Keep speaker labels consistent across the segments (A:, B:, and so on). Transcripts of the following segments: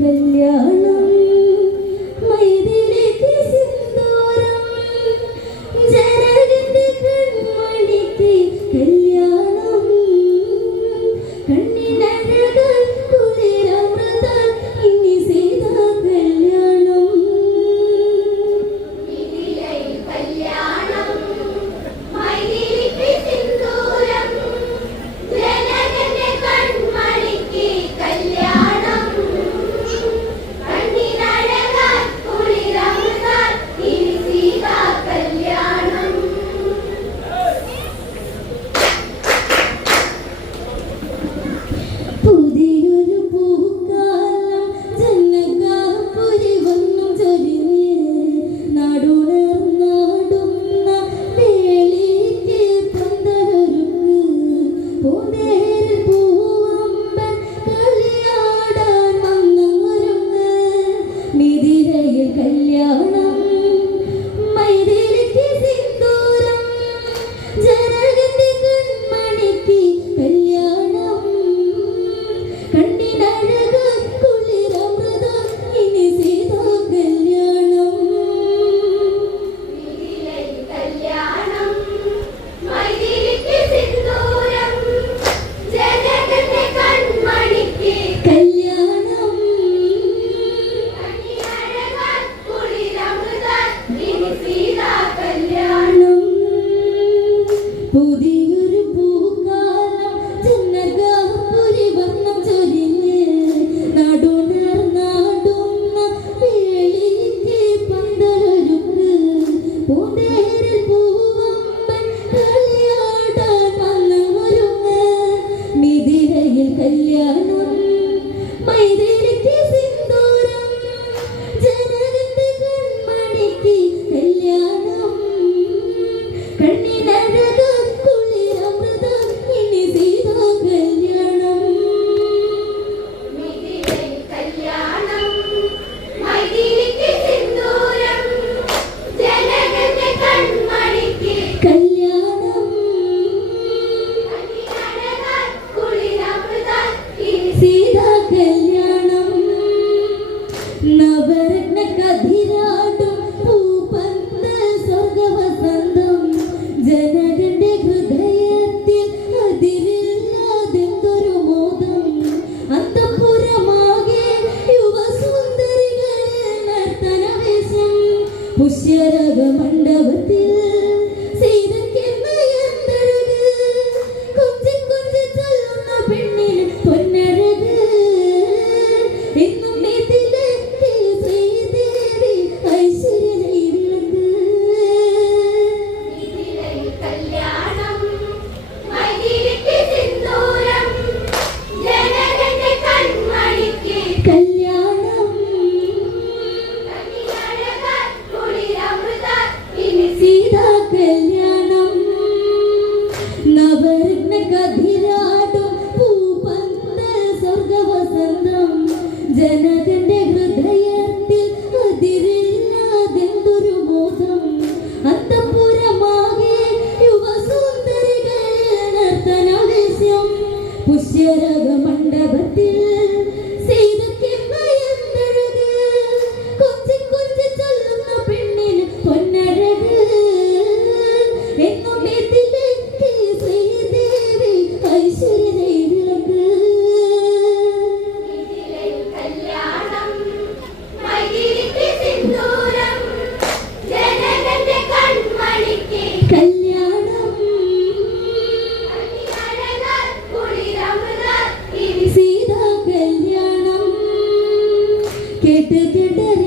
A: കല്യാണം புஷ்யரக மண்டபத்தில் കേട്ട് കേട്ട്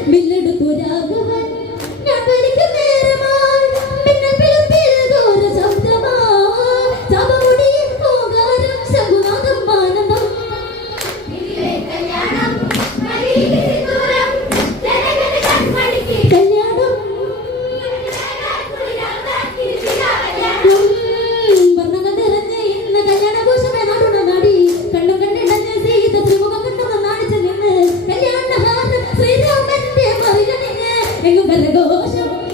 A: വധിച്ച് വില്ലെടുത്തു രാഘവൻ എങ്ങും